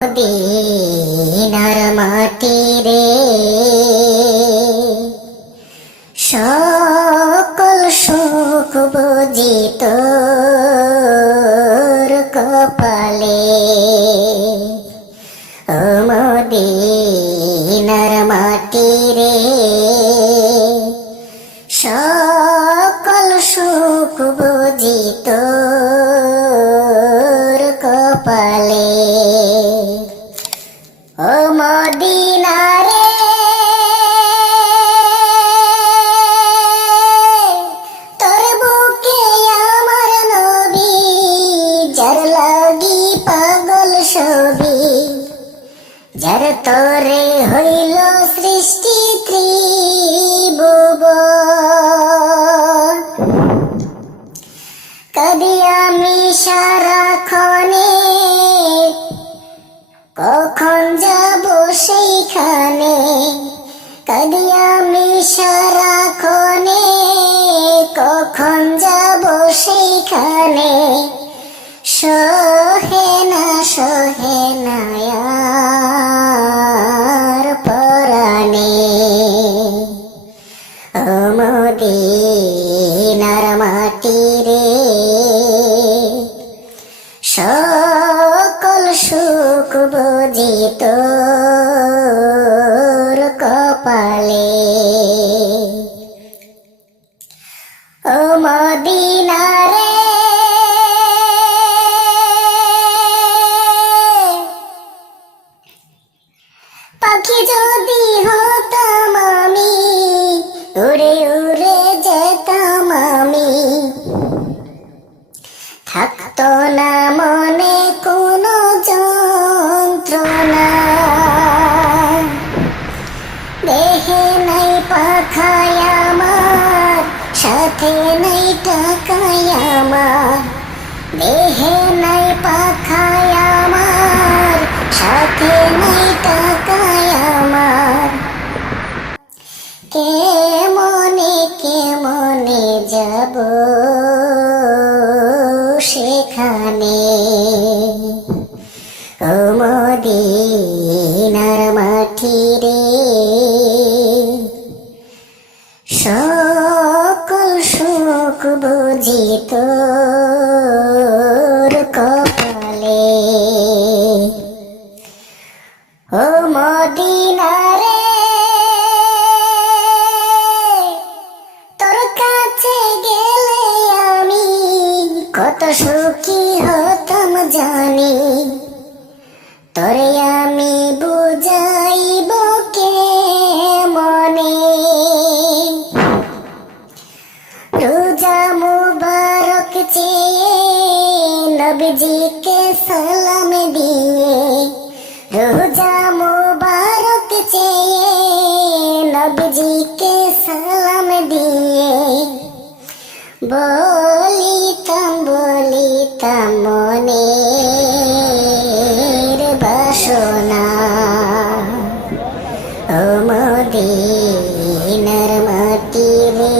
মদিনার মাটি রে, সকল সুখ বুঝি তোর কপালে। ও মদিনার মাটি রে, সকল সুখ বুঝি তোর কপালে। ও মদিনা রে, তোর বুকে আমার নবী, যার লাগি পাগল সবি, যার তরে হইল সৃষ্টি ত্রিভুবন। কদি আমি সারাক্ষণে, কখন যাব সেইখানে। কদি আমি সারাক্ষণে, কখন যাব সেইখানে। সহে না আর পরাণে। ও মদিনার মাটি রে, সকল সুখ বুঝি তোর কপালে। ও মদিনা রে, পাখি যদি হতাম আমি, উড়ে উড়ে যেতাম আমি। থাকতো না মনে কোনো যন্ত্রণা, দেহে নাই পাখায় আমার, সাথে নাই টাকায় আমার। দেহে নাই পাখায় আমার, সাথে নাই টাকায় আমার। কেমনে যাব সেখানে। ও মদিনার মাটি রে, সকল সুখ বুঝি তোর কপালে। ও মদিনা রে, তোর কাছে গেলে আমি কত সুখী হতাম জানি। তোরে আমি বুঝাইব কেমনে। রোজা মুবারক চেয়ে নবীজিকে সালাম দিয়ে, রোজা মুবারক চেয়ে নবীজিকে সালাম দিয়ে। বলিতাম মনের বাসনা। ও মদিনার মাটি রে,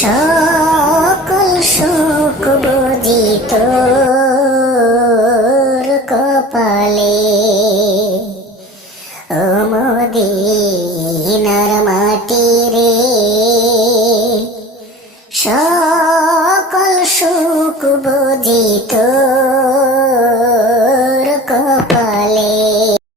সকল সুখ বুঝি তোর কপালে। ও মদিনার মাটি রে, সকল সুখ বুঝি তোর কপালে।